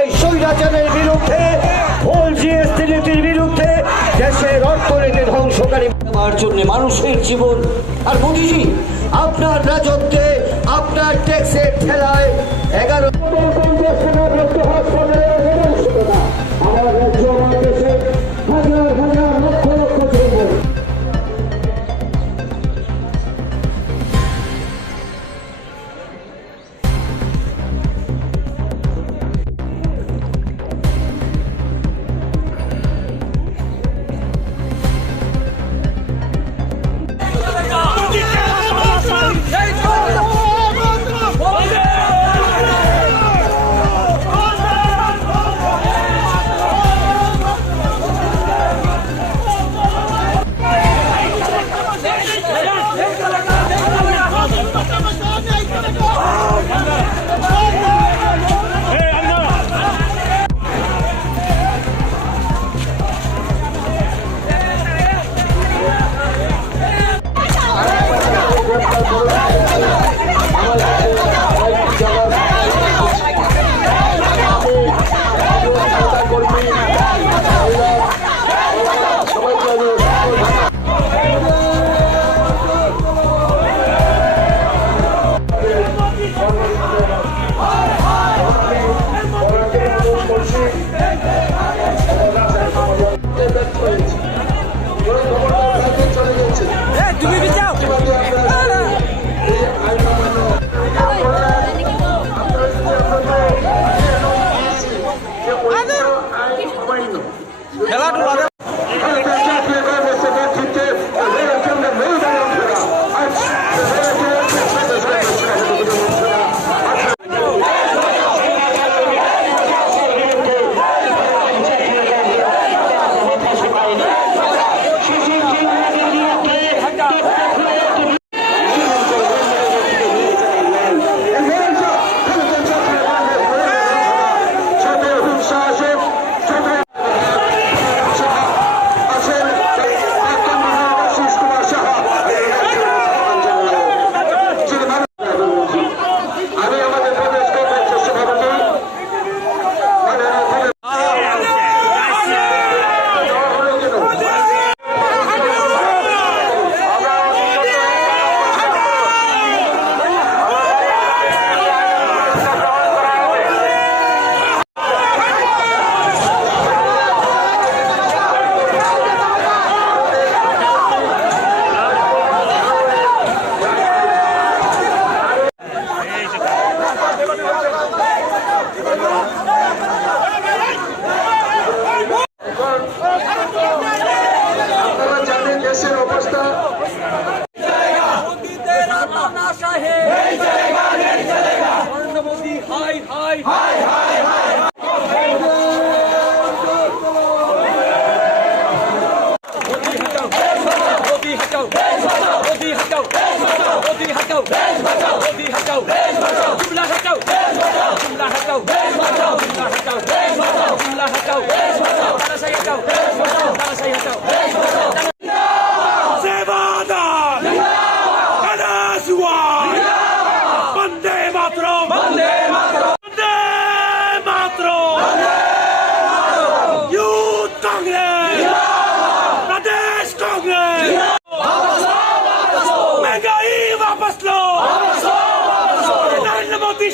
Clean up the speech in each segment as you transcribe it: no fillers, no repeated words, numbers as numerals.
এই স্বৈরাচারের বিরুদ্ধে, ভুল জিএসটি নীতির বিরুদ্ধে, দেশের অর্থনীতি ধ্বংসকারী জন্য মানুষের জীবন। আর মোদীজি আপনার রাজত্বে, আপনার ট্যাক্সের ঠেলায় 11 আমার রাজ্য, আমার দেশে হাজার হাজার লক্ষ লক্ষ যুবক।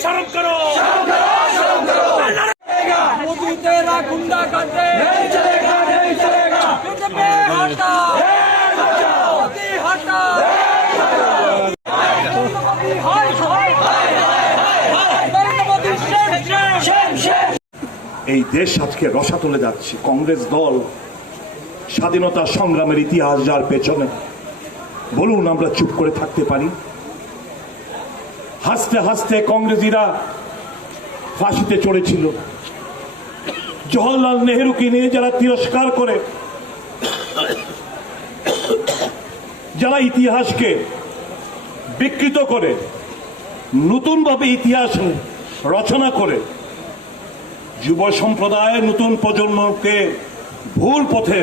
शर्म करो, मोदी तेरा गुंडा करते नहीं चलेगा, नहीं चलेगा। बीजेपी हटा, मोदी हटा, এই দেশ আজকে রসাতলে যাচ্ছে। কংগ্রেস দল স্বাধীনতা সংগ্রামের ইতিহাস যার পেছনে, বলুন আমরা চুপ করে থাকতে পারি? হাসতে হাসতে কংগ্রেসীরা ফাঁসিতে চড়েছিল। জওহরলাল নেহরুকে নিয়ে যারা তিরস্কার করে, যারা ইতিহাসকে বিকৃত করে, নতুনভাবে ইতিহাস রচনা করে যুব সম্প্রদায়, নতুন প্রজন্মকে ভুল পথে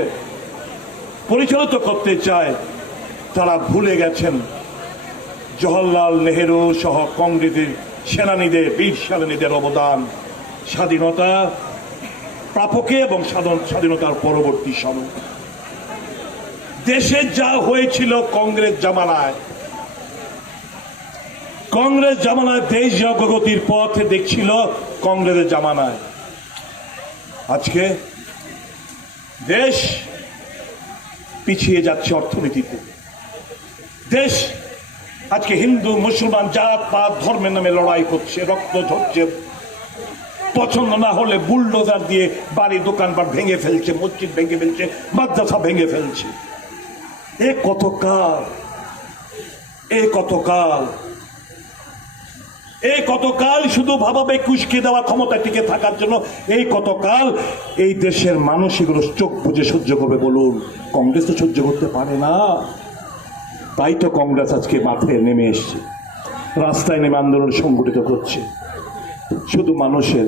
পরিচালিত করতে চায়, তারা ভুলে গেছেন জওহরলাল নেহরু সহ কংগ্রেসের সেনানীদের, বীর সেনানীদের অবদান। স্বাধীনতা প্রাপকে এবং স্বাধীনতার পরবর্তী সময় দেশে যা হয়েছিল কংগ্রেস জামানায় দেশ যে অগ্রগতির পথে দেখছিল কংগ্রেসের জামানায়, আজকে দেশ পিছিয়ে যাচ্ছে অর্থনীতিতে। দেশ আজকে হিন্দু মুসলমান জাত পাত ধর্মের নামে লড়াই করছে, রক্ত ঝরছে, পছন্দ না হলে বুলডোজার দিয়ে বাড়ি দোকানপাট ভেঙে ফেলছে, মসজিদ ভেঙে ফেলছে, মাদ্রাসা ভেঙে ফেলছে। এই কতকাল শুধু ভাবাবে কুশকে দেওয়া ক্ষমতা টিকে থাকার জন্য, এই কতকাল এই দেশের মানুষ এগুলো চোখ বুঝে সহ্য করবে বলুন? কংগ্রেস তো সহ্য করতে পারে না। তাই তো কংগ্রেস আজকে মাঠে নেমে এসছে, রাস্তায় নেমে আন্দোলন সংগঠিত করছে শুধু মানুষের।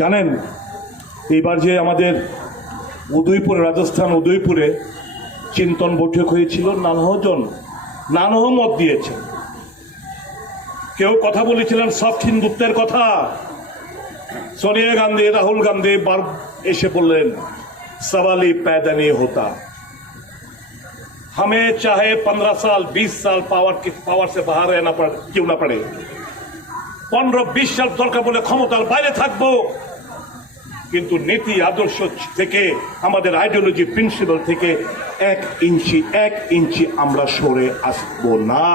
জানেন, এইবার যে আমাদের উদয়পুরে, রাজস্থান উদয়পুরে চিন্তন বৈঠক হয়েছিল, নানাহ মত দিয়েছে। কেউ কথা বলেছিলেন সফট হিন্দুত্বের কথা, সোনিয়া গান্ধী, রাহুল গান্ধী এসে বললেন সওয়াল ही पैदा नहीं होता, हमें चाहे 15 साल 20 साल पावर से बाहर रहना क्यों ना पड़े, 15-20 সাল দরকার বলে ক্ষমতার বাইরে থাকবো, কিন্তু নীতি আদর্শ থেকে, আমাদের আইডিওলজি প্রিন্সিপাল থেকে 1 ইঞ্চি আমরা সরে আসবো না।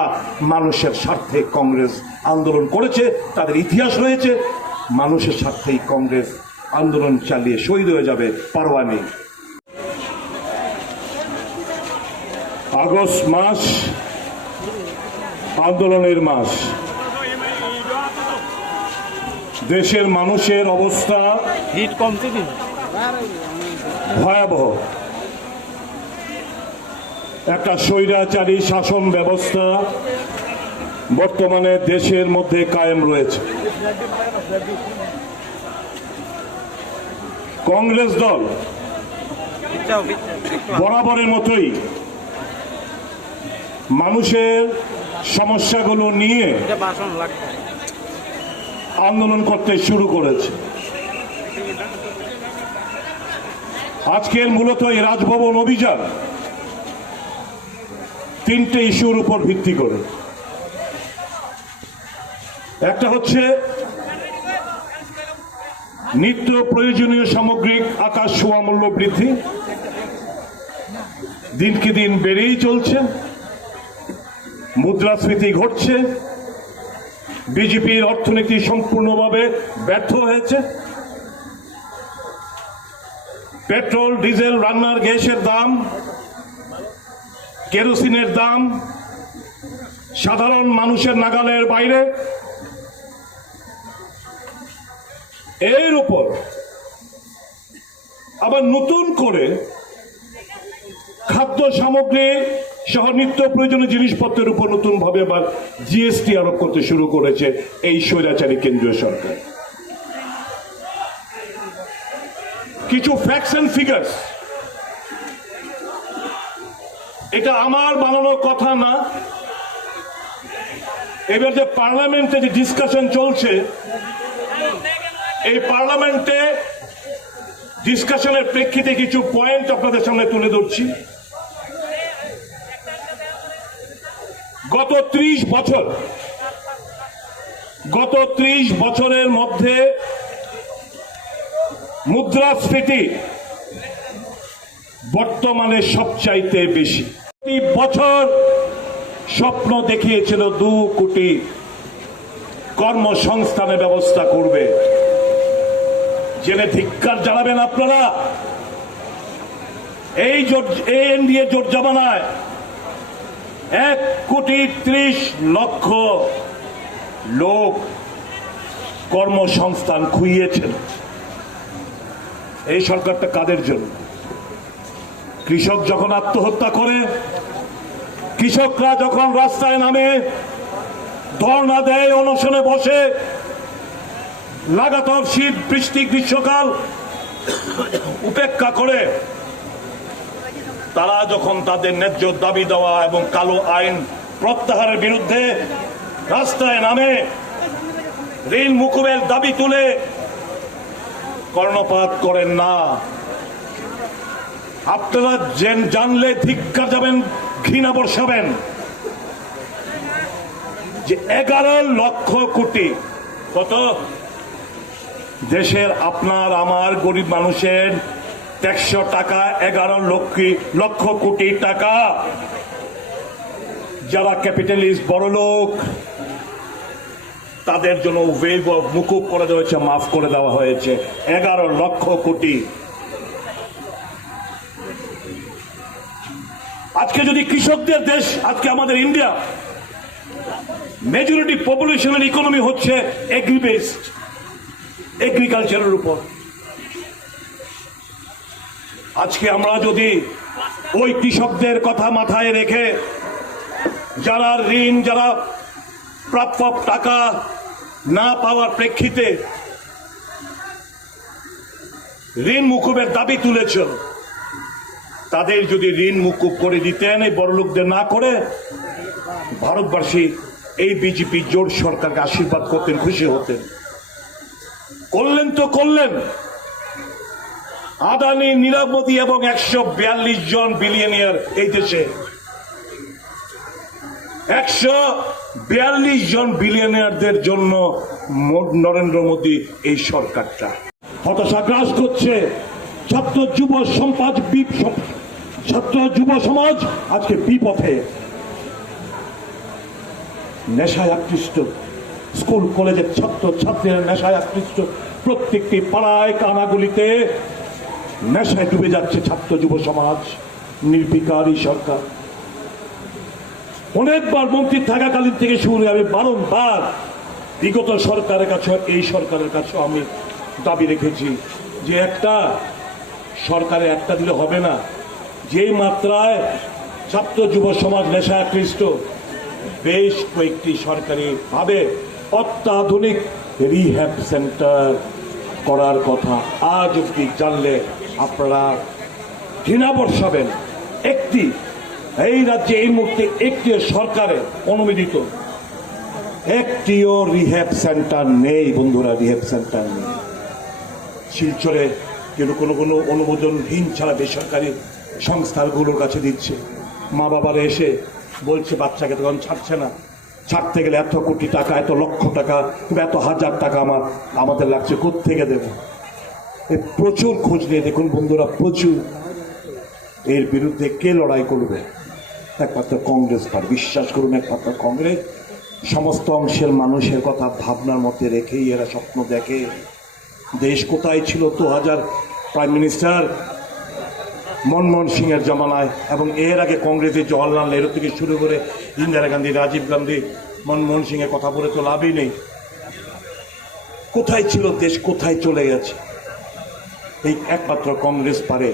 মানুষের স্বার্থে কংগ্রেস আন্দোলন করেছে, তাদের ইতিহাস রয়েছে। মানুষের স্বার্থেই কংগ্রেস আন্দোলন চালিয়ে শহীদ হয়ে যাবে, পারোয়া নেই। আগস্ট মাস আন্দোলনের মাস, দেশের মানুষের অবস্থা ভয়াবহ। একটা স্বৈরাচারী শাসন ব্যবস্থা বর্তমানে দেশের মধ্যে কায়েম রয়েছে। কংগ্রেস দল বরাবরের মতোই মানুষের সমস্যাগুলো নিয়ে আন্দোলন করতে শুরু করেছে। আজকের মূলত এই রাজভবন অভিযান 3টে ইস্যুর উপর ভিত্তি করে। একটা হচ্ছে নিত্য প্রয়োজনীয় সামগ্রিক আকাশ ছোঁয়া মূল্য বৃদ্ধি দিনকে দিন বেড়েই চলছে, মুদ্রাস্ফীতি ঘটছে, বিজেপির অর্থনীতি সম্পূর্ণভাবে ব্যর্থ হয়েছে, পেট্রোল ডিজেল রান্নার গ্যাসের দাম, কেরোসিনের দাম সাধারণ মানুষের নাগালের বাইরে। এর উপর আবার নতুন করে খাদ্য সামগ্রী সহ নিত্য প্রয়োজনীয় জিনিসপত্রের উপর নতুন ভাবে আবার জিএসটি আরোপ করতে শুরু করেছে এই স্বৈরাচারী কেন্দ্রীয় সরকার। কিছু ফ্যাক্টস এন্ড ফিগার্স, এটা আমার বানানো কথা না। এবার যে পার্লামেন্টে যে ডিসকাশন চলছে, এই পার্লামেন্টে ডিসকাশনের প্রেক্ষিতে কিছু পয়েন্ট আপনাদের সামনে তুলে ধরছি। গত 30 বছরের মধ্যে মুদ্রাস্ফীতি বর্তমানে সবচাইতে বেশি। প্রতি বছর স্বপ্ন দেখিয়েছিল 2 কোটি কর্মসংস্থানের ব্যবস্থা করবে। জেনে ধিক্কার জানাবেন আপনারা। এই এনডিএ জোট জামানায় 1,30,00,000 লোক কর্মসংস্থান খুইয়েছেন। এই সরকারটা কাদের জন্য? কৃষক যখন আত্মহত্যা করে, কৃষকরা যখন রাস্তায় নামে, ধর্ণা দেয়, অনশনে বসে, লাগাতার শীত বৃষ্টি গ্রীষ্মকাল উপেক্ষা করে, তারা যখন তাদের ন্যায্য দাবি দেওয়া এবং কালো আইন প্রত্যাহারের বিরুদ্ধে রাস্তায় নামে, ঋণ মুকুবের দাবি তুলে কর্ণপাত করেন না। আপনারা জানলে ধিক্কার যাবেন, ঘৃণা বর্ষাবেন যে 11 লক্ষ কোটি, কত দেশের আপনার আমার গরিব মানুষের ট্যাক্স টাকা, 11 লক্ষ কোটি টাকা যারা ক্যাপিটালিস্ট বড় লোক তাদের জন্য ওয়েভ মুকুব করে দেওয়া হয়েছে, মাফ করে দেওয়া হয়েছে 11 লক্ষ কোটি। আজকে যদি কৃষকদের দেশ, আজকে আমাদের ইন্ডিয়া মেজরিটি পপুলেশনের ইকোনমি হচ্ছে এগ্রি বেসড, এগ্রিকালচারের উপর। আজকে আমরা যদি ওই কৃষকদের কথা মাথায় রেখে যারা ঋণ, যারা প্রাপ্য টাকা না পাওয়ার প্রেক্ষিতে ঋণ মুকুবের দাবি তুলেছ, তাদের যদি ঋণ মুকুব করে দিতেন এই বড়লোকদের না করে, ভারতবাসী এই বিজেপি জোট সরকারকে আশীর্বাদ করতেন, খুশি হতেন। করলেন তো করলেন। আদানি, নীরব মোদী এবং 142 জন বিলিয়নিয়ার এই দেশে, 142 জন বিলিয়নিয়ারদের জন্য নরেন্দ্র মোদী এই সরকারটা হতাশা গ্রাস করছে। ছাত্র যুব সমাজ আজকে বিপথে, নেশায় আকৃষ্ট। স্কুল কলেজের ছাত্র ছাত্রীরা নেশায় আকৃষ্ট। প্রত্যেকটি পাড়ায় কানাগুলিতে নেশায় ডুবে যাচ্ছে ছাত্র যুব সমাজ। নির্বিকারী সরকার। অনেকবার মন্ত্রী থাকাকালীন থেকে শুরু করে আমি বারংবার বিগত সরকারের কাছে, এই সরকারের কাছে আমি দাবি রেখেছি যে একটা সরকারে একটা দিলে হবে না। যেই মাত্রায় ছাত্র যুব সমাজ নেশায় আকৃষ্ট, বেশ কয়েকটি সরকারি ভাবে অত্যাধুনিক রিহ্যাব সেন্টার করার কথা আজ অব্দি জানলে আপনারা ঘৃণা বর্ষাবেন। একটি এই রাজ্যে এই মুহূর্তে একটি সরকারে অনুমোদিত একটিও রিহ্যাব সেন্টার নেই বন্ধুরা, রিহ্যাব সেন্টার নেই। শিলচরে কোনো অনুমোদনহীন ছাড়া বেসরকারি সংস্থাগুলোর কাছে দিচ্ছে। মা বাবারা এসে বলছে বাচ্চাকে তখন ছাড়ছে না, ছাড়তে গেলে এত কোটি টাকা, এত লক্ষ টাকা, এত হাজার টাকা আমাদের লাগছে, কোত্থেকে দেবো? প্রচুর খোঁজ নিয়ে দেখুন বন্ধুরা, প্রচুর। এর বিরুদ্ধে কে লড়াই করবে? একমাত্র কংগ্রেস পারে। বিশ্বাস করুন, একমাত্র কংগ্রেস সমস্ত অংশের মানুষের কথা ভাবনার মধ্যে রেখেই এরা স্বপ্ন দেখে। দেশ কোথায় ছিল 2000 প্রাইম মিনিস্টার মনমোহন সিং এর জমানায়, এবং এর আগে কংগ্রেসের জওয়াহরলাল নেহরু থেকে শুরু করে ইন্দিরা গান্ধী, রাজীব গান্ধী, মনমোহন সিং এর কথা বলে তো লাভই নেই। কোথায় ছিল দেশ, কোথায় চলে গেছে? এই একমাত্র কংগ্রেস পারে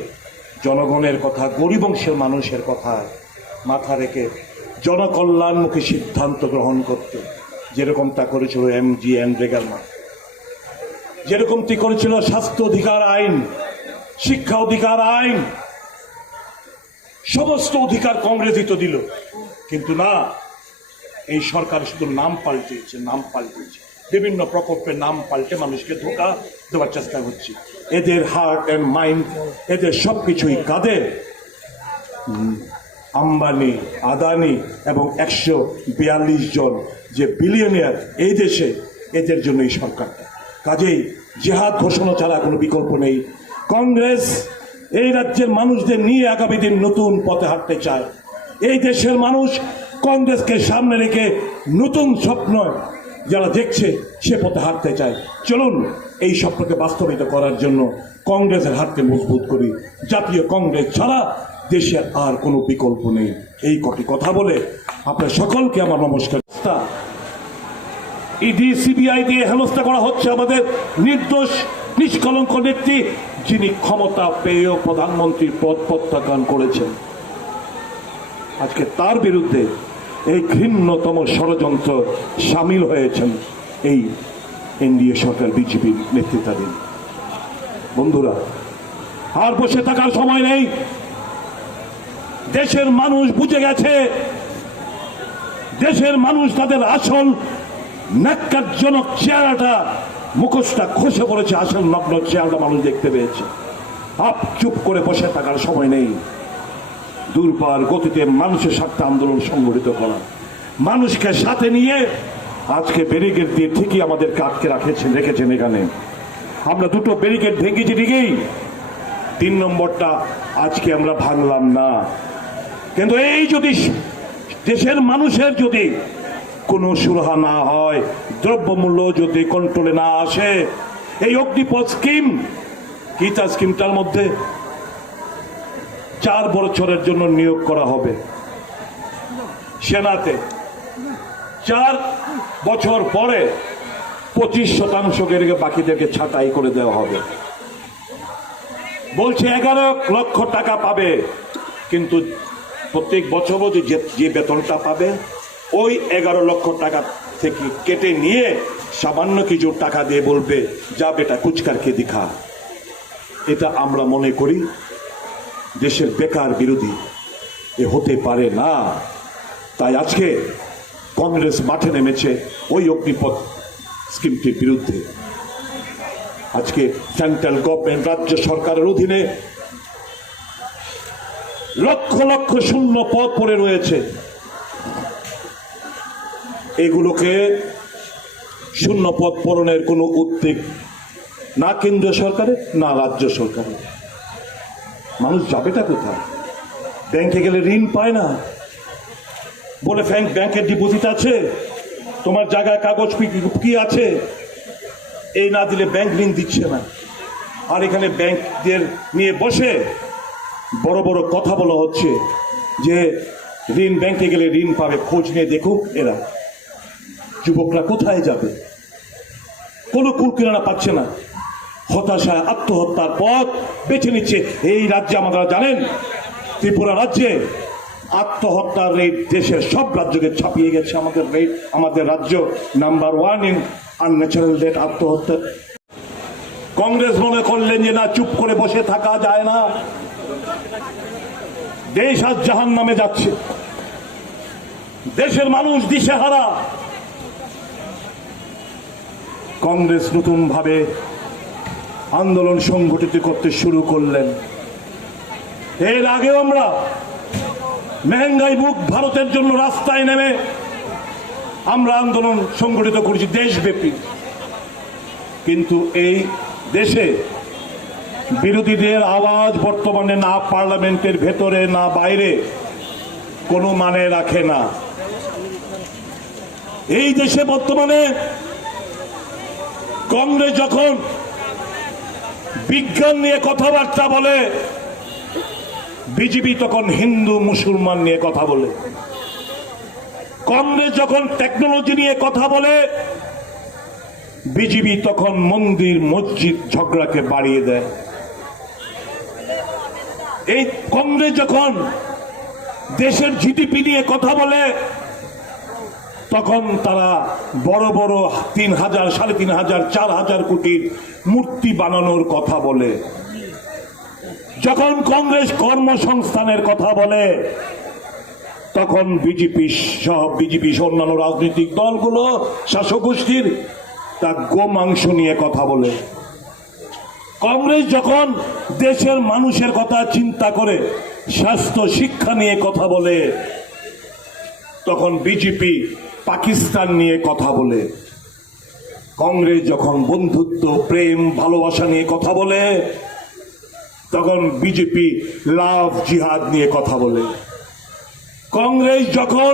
জনগণের কথা, গরিব অংশের মানুষের কথা মাথা রেখে জনকল্যাণমুখী সিদ্ধান্ত গ্রহণ করতে। যেরকমটা করেছিল MGN রেগালমা, যেরকমটি করেছিল স্বাস্থ্য অধিকার আইন, শিক্ষা অধিকার আইন, সমস্ত অধিকার কংগ্রেসই তো দিল। কিন্তু না, এই সরকার শুধু নাম পাল্টেছে, বিভিন্ন প্রকল্পের নাম পাল্টে মানুষকে ধোঁকা দেওয়ার চেষ্টা করছে। এদের হার্ট অ্যান্ড মাইন্ড, এদের সবকিছুই কাঁদে আম্বানি, আদানি এবং 142 জন যে বিলিয়নিয়ার এই দেশে, এদের জন্য এই সরকারটা। কাজেই জেহাদ ঘোষণা ছাড়া কোনো বিকল্প নেই। কংগ্রেস এই রাজ্যের মানুষদের নিয়ে আগামী দিন নতুন পথে হাঁটতে চায়। এই দেশের মানুষ কংগ্রেসকে সামনে রেখে নতুন স্বপ্ন যারা দেখছে সে পথে হাঁটতে চায়। চলুন এই স্বপ্নকে বাস্তবায়িত করার জন্য কংগ্রেসের হাতকে মজবুত করি। জাতীয় কংগ্রেস ছাড়া দেশের আর কোনো বিকল্প নেই। এই কটি কথা বলে আপনার সকলকে আমার নমস্কার। ইডি CBI দিয়ে হেনস্থা করা হচ্ছে আমাদের নির্দোষ নিষ্কলঙ্ক নেত্রী, যিনি ক্ষমতা পেয়েও প্রধানমন্ত্রীর পদ প্রত্যাখ্যান করেছেন। আজকে তার বিরুদ্ধে এই ঘৃণ্যতম ষড়যন্ত্র সামিল হয়েছেন এই এনডিএ সরকার, বিজেপির নেতৃত্বাধীন। বন্ধুরা, আর বসে থাকার সময় নেই। দেশের মানুষ বুঝে গেছে, দেশের মানুষ তাদের আসল ন্যাক্কারজনক চেহারাটা মুখোশটা খসে পড়েছে, আসল নগ্ন চেহারা মানুষ দেখতে পেয়েছে। আপ চুপ করে বসে থাকার সময় নেই। দুর্বার গতিতে মানুষের স্বার্থে আন্দোলন সংগঠিত করা, মানুষকে সাথে নিয়ে আজকে ব্যারিকেড দিয়ে ঠিকই আমাদেরকে আটকে রেখেছেন এখানে। আমরা দুটো ব্যারিকেড ভেঙেছি ঠিকই, 3 নম্বরটা আজকে আমরা ভাঙলাম না। কিন্তু এই যদি দেশের মানুষের যদি কোনো সুরাহা না হয়, দ্রব্যমূল্য যদি কন্ট্রোলে না আসে, এই অগ্নিপথ স্কিম কি, তার স্কিমটার মধ্যে 4 বছরের জন্য নিয়োগ করা হবে সেনাতে। 4 বছর পরে 25% বাকিদেরকে ছাঁটাই করে দেওয়া হবে। বলছে 11 লক্ষ টাকা পাবে, কিন্তু প্রত্যেক বছর যে বেতনটা পাবে ওই 11 লক্ষ টাকা থেকে কেটে নিয়ে সামান্য কিছু টাকা দিয়ে বলবে, যা বেটা কুচকারকে দিখা। এটা আমরা মনে করি দেশের বেকার বিরোধী, এ হতে পারে না। তাই আজকে কংগ্রেস মাঠে নেমেছে ওই অগ্নিপথ স্কিমটির বিরুদ্ধে। আজকে সেন্ট্রাল গভর্নমেন্ট, রাজ্য সরকারের অধীনে লক্ষ লক্ষ শূন্য পদ পড়ে রয়েছে। এগুলোকে শূন্য পদ পূরণের কোনো উদ্যোগ না কেন্দ্রীয় সরকারের না রাজ্য সরকারের। মানুষ যাবেটা কোথায়? ব্যাংকে গেলে ঋণ পায় না, বলে ব্যাংকের ডিপোজিট আছে, তোমার জায়গায় কাগজ কি আছে, এই না দিলে ব্যাংক ঋণ দিচ্ছে না। আর এখানে ব্যাংকদের নিয়ে বসে বড় বড় কথা বলা হচ্ছে যে ঋণ, ব্যাংকে গেলে ঋণ পাবে, খোঁজ নিয়ে দেখুক। এরা যুবকরা কোথায় যাবে? কোনো কুলকিনারা পাচ্ছে না, হতাশায় আত্মহত্যার পথ বেছে নিচ্ছে। এই রাজ্যে আপনারা জানেন, ত্রিপুরা রাজ্যে আত্মহত্যার রেট দেশের সব রাজ্যকে ছাপিয়ে গেছে। আমাদের রাজ্য নাম্বার 1 ইন আনন্যাচারাল রেট আত্মহত্যা। কংগ্রেস মনে করলেন যে না, চুপ করে বসে থাকা যায় না, দেশ আজ জাহান্নামে যাচ্ছে, দেশের মানুষ দিশেহারা। কংগ্রেস নতুন ভাবে আন্দোলন সংগঠিত করতে শুরু করলেন। এর আগেও আমরা মেহেঙ্গাই মুখ ভারতের জন্য রাস্তায় নেমে আমরা আন্দোলন সংগঠিত করেছি দেশব্যাপী। কিন্তু এই দেশে বিরোধীদের আওয়াজ বর্তমানে না পার্লামেন্টের ভেতরে না বাইরে কোনো মানে রাখে না। এই দেশে বর্তমানে কংগ্রেস যখন বিজ্ঞান নিয়ে কথাবার্তা বলে, বিজেপি তখন হিন্দু মুসলমান নিয়ে কথা বলে। কংগ্রেস যখন টেকনোলজি নিয়ে কথা বলে, বিজেপি তখন মন্দির মসজিদ ঝগড়াকে বাড়িয়ে দেয়। এই কংগ্রেস যখন দেশের জিডিপি নিয়ে কথা বলে, তখন তারা বড় বড় 3,000, 3,500, 4,000 কোটির মূর্তি বানানোর কথা বলে। যখন কংগ্রেস কর্মসংস্থানের কথা বলে, তখন বিজেপি সহ অন্যান্য রাজনৈতিক দলগুলো শাসক গোষ্ঠীর তা গোমাংস নিয়ে কথা বলে। কংগ্রেস যখন দেশের মানুষের কথা চিন্তা করে স্বাস্থ্য শিক্ষা নিয়ে কথা বলে, তখন বিজেপি পাকিস্তান নিয়ে কথা বলে। কংগ্রেস যখন বন্ধুত্ব, প্রেম, ভালোবাসা নিয়ে কথা বলে, তখন বিজেপি লাভ, জিহাদ নিয়ে কথা বলে। কংগ্রেস যখন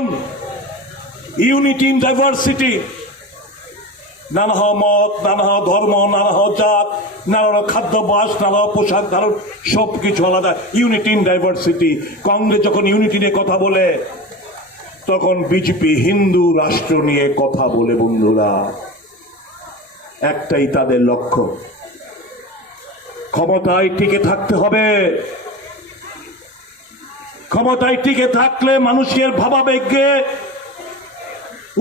ইউনিটি ইন ডাইভার্সিটি, নানা মত, নানা ধর্ম, নানা জাত, নানা খাদ্যাভ্যাস, নানা পোশাক ধারণ, সবকিছু আলাদা, ইউনিটি ইন ডাইভার্সিটি। কংগ্রেস যখন ইউনিটি নিয়ে কথা বলে, তখন বিজেপি হিন্দু রাষ্ট্র নিয়ে কথা বলে। বন্ধুরা, একটাই তাদের লক্ষ্য, ক্ষমতায় টিকে থাকতে হবে। ক্ষমতায় টিকে থাকলে মানুষের ভাবাবেগকে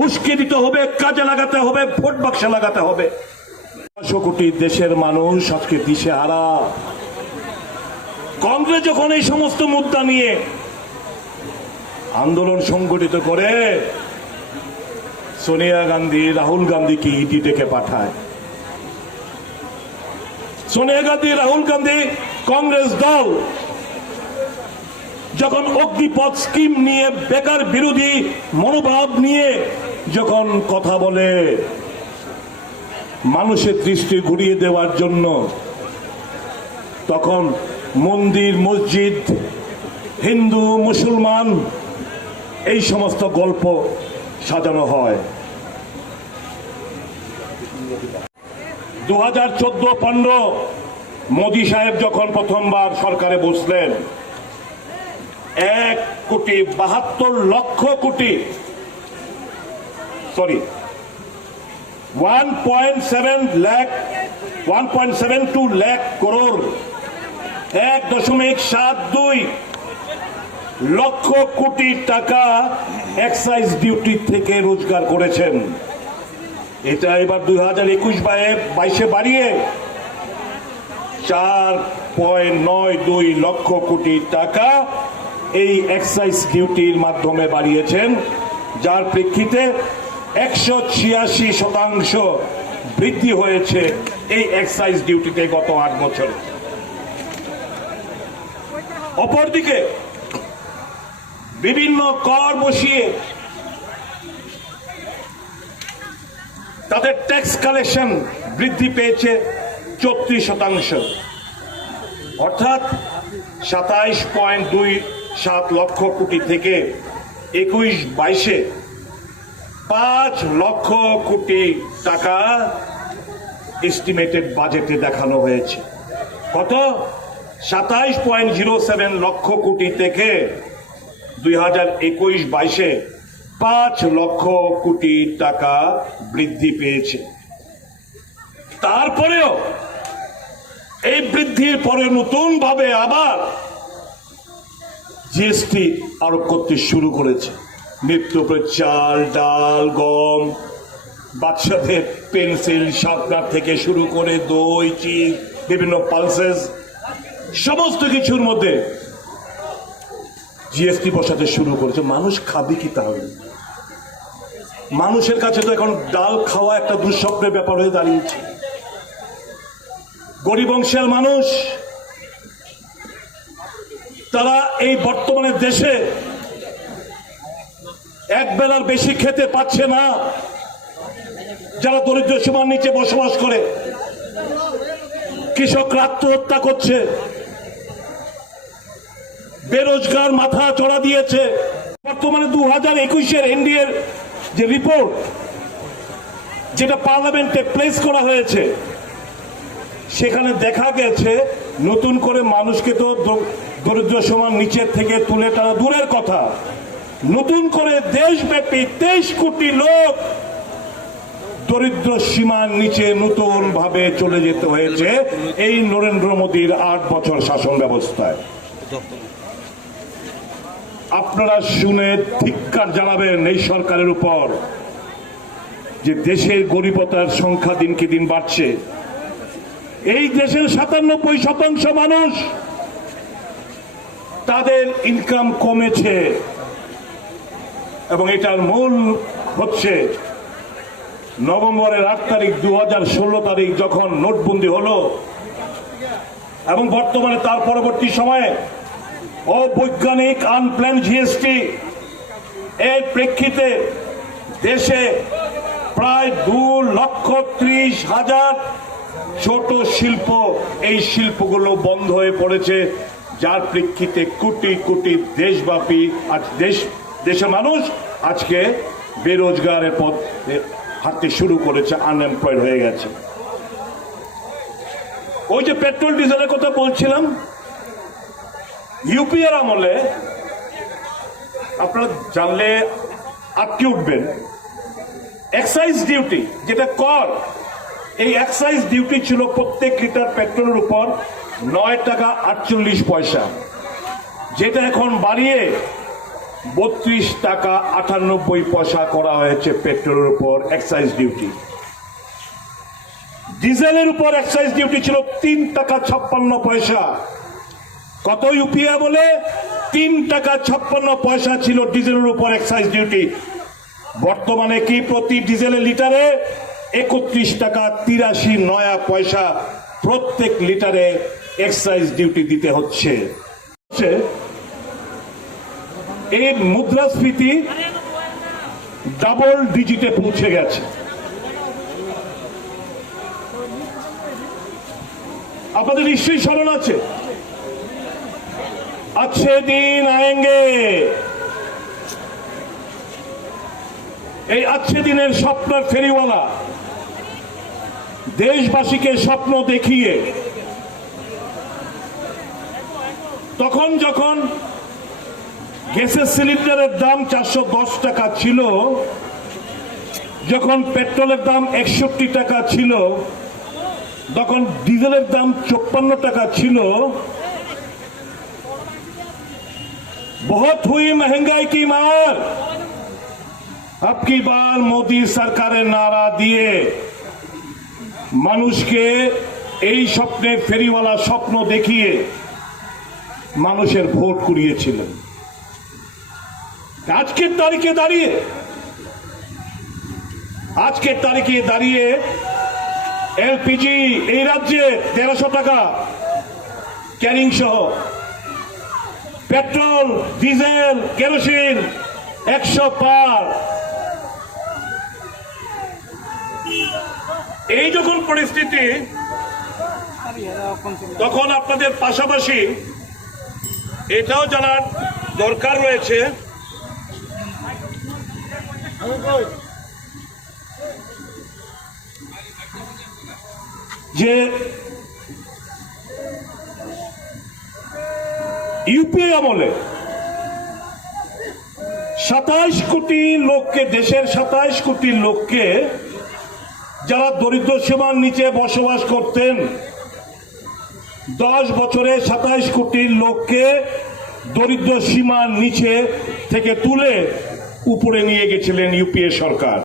উস্কে দিতে হবে, কাজে লাগাতে হবে, ভোট বাক্সে লাগাতে হবে। 100 কোটি দেশের মানুষ আজকে দিশেহারা। কংগ্রেস যখন এই সমস্ত মুদ্রা নিয়ে আন্দোলন সংগঠিত করে, সোনিয়া গান্ধী, রাহুল গান্ধীকে ইডি ডেকে পাঠায়। সোনিয়া গান্ধী, রাহুল গান্ধী, কংগ্রেস দল যখন অগ্নিপথ স্কিম নিয়ে, বেকার বিরোধী মনোভাব নিয়ে যখন কথা বলে, মানুষের দৃষ্টি ঘুরিয়ে দেওয়ার জন্য, তখন মন্দির, মসজিদ, হিন্দু, মুসলমান এই সমস্ত গল্প সাজানো হয়। 2014-15 মোদী সাহেব যখন প্রথমবার সরকারে বসলেন, 1.72 লাখ করোড়, 1.72 লক্ষ কোটি টাকা এক্সাইজ ডিউটি থেকে রোজগার করেছেন। এটা এবার 2021-22 বাড়িয়ে 4.92 লক্ষ কোটি টাকা এই এক্সাইজ ডিউটির মাধ্যমে বাড়িয়েছেন, যার প্রেক্ষিতে 186% বৃদ্ধি হয়েছে এই এক্সাইজ ডিউটিতে গত 8 বছরে। অপরদিকে বিভিন্ন কর বসিয়ে তাদের ট্যাক্স কালেকশন বৃদ্ধি পেয়েছে 34%, অর্থাৎ 27.27 লক্ষ কোটি থেকে 21-22-এ 5 লক্ষ কোটি টাকা এস্টিমেটেড বাজেটে দেখানো হয়েছে। কত? 27.07 লক্ষ কোটি থেকে 2021-22-এ 5 লক্ষ কোটি টাকা বৃদ্ধি পেয়েছে। তারপরেও এই বৃদ্ধির পরে নতুন ভাবে আবার জিএসটি আরোপ করতে শুরু করেছে। নিত্য চাল, ডাল, গম, বাচ্চাদের পেন্সিল, শার্পনার থেকে শুরু করে দই, চিজ, বিভিন্ন পালসেস, সমস্ত কিছুর মধ্যে জিএসটি বসাতে শুরু করেছে। মানুষ খাবে কি তাহলে? মানুষের কাছে তো এখন ডাল খাওয়া একটা দুঃস্বপ্নের ব্যাপার হয়ে দাঁড়িয়েছে। গরিব অংশের মানুষ, তারা এই বর্তমানে দেশে এক বেলার বেশি খেতে পাচ্ছে না। যারা দরিদ্র সীমার নিচে বসবাস করে, কৃষকরা আত্মহত্যা করছে, বেরোজগার মাথা চড়া দিয়েছে। বর্তমানে 2021-এর এনডিএর যে রিপোর্ট, যেটা পার্লামেন্টে প্লেস করা হয়েছে, সেখানে দেখা গেছে নতুন করে মানুষকে তো দরিদ্র সীমার নিচের থেকে তুলে টানা দূরের কথা, নতুন করে দেশব্যাপী 23 কোটি লোক দরিদ্র সীমার নিচে নতুন ভাবে চলে যেতে হয়েছে এই নরেন্দ্র মোদীর 8 বছর শাসন ব্যবস্থায়। আপনারা শুনে ধিক্কার জানাবেন এই সরকারের উপর, যে দেশের গরিবতার সংখ্যা দিনকে দিন বাড়ছে। এই দেশের 97% মানুষ, তাদের ইনকাম কমেছে, এবং এটার মূল হচ্ছে নভেম্বরের 8 তারিখ 2016 তারিখ যখন নোটবন্দি হলো, এবং বর্তমানে তার পরবর্তী সময়ে অবৈজ্ঞানিক আনপ্ল্যান জিএসটি এর প্রেক্ষিতে দেশে প্রায় 2,30,000 ছোট শিল্প, এই শিল্পগুলো বন্ধ হয়ে পড়েছে, যার প্রেক্ষিতে কোটি কোটি দেশব্যাপী দেশের মানুষ আজকে বেরোজগারের পথ হাঁটতে শুরু করেছে, আনএমপ্লয়েড হয়ে গেছে। ওই যে পেট্রোল ডিজেলের কথা বলছিলাম, ইউপিএর আমলে আপনারা জানলে আটকে উঠবেন, এক্সাইজ ডিউটি যেটা কর, এই এক্সাইজ ডিউটি ছিল প্রত্যেক লিটার পেট্রোলের উপর 9 টাকা 48 পয়সা, যেটা এখন বাড়িয়ে 32 টাকা 98 পয়সা করা হয়েছে পেট্রোলের উপর এক্সাইজ ডিউটি। ডিজেলের উপর এক্সাইজ ডিউটি ছিল 3 টাকা 56 পয়সা। কত ইউপিএ বলে? 3 টাকা 56 পয়সা ছিল ডিজেলের উপর এক্সাইজ ডিউটি। বর্তমানে কি প্রতি ডিজেলের লিটারে 31 টাকা 83 পয়সা প্রত্যেক লিটারে এক্সাইজ ডিউটি দিতে হচ্ছে। এই মুদ্রাস্ফীতি ডাবল ডিজিটে পৌঁছে গেছে। আপনাদের নিশ্চয়ই স্মরণ আছে, अच्छे दिन आएंगे, এই अच्छे দিনের স্বপ্নের ফেরিওয়ালা দেশবাসীকে স্বপ্ন দেখিয়ে তখন যখন গ্যাসের সিলিন্ডারের দাম 410 টাকা ছিল, যখন পেট্রোলের দাম 61 টাকা ছিল, তখন ডিজেলের দাম 54 টাকা ছিল। बहुत हुई महंगाई की मार, अब की बार मोदी सरकारेর নারা দিয়ে মানুষকে এই স্বপ্নে ফেরিওয়ালা স্বপ্ন দেখিয়ে মানুষের ভোট কুড়িয়েছিলেন। আজকের তারিখে দাঁড়িয়ে এলপিজি এই রাজ্যে 1300 টাকা ক্যারিং সহ, পেট্রোল, ডিজেল, কেরোসিন 100 পার। এই যখন পরিস্থিতি, তখন আপনাদের পাশাপাশি এটাও জানার দরকার রয়েছে যে ইউপিএ আমলে 27 কোটি লোককে, দেশের 27 কোটি লোককে, যারা দরিদ্র সীমার নিচে বসবাস করতেন, 10 বছরে 27 কোটি লোককে দরিদ্র সীমার নিচে থেকে তুলে উপরে নিয়ে গেছিলেন ইউপিএ সরকার।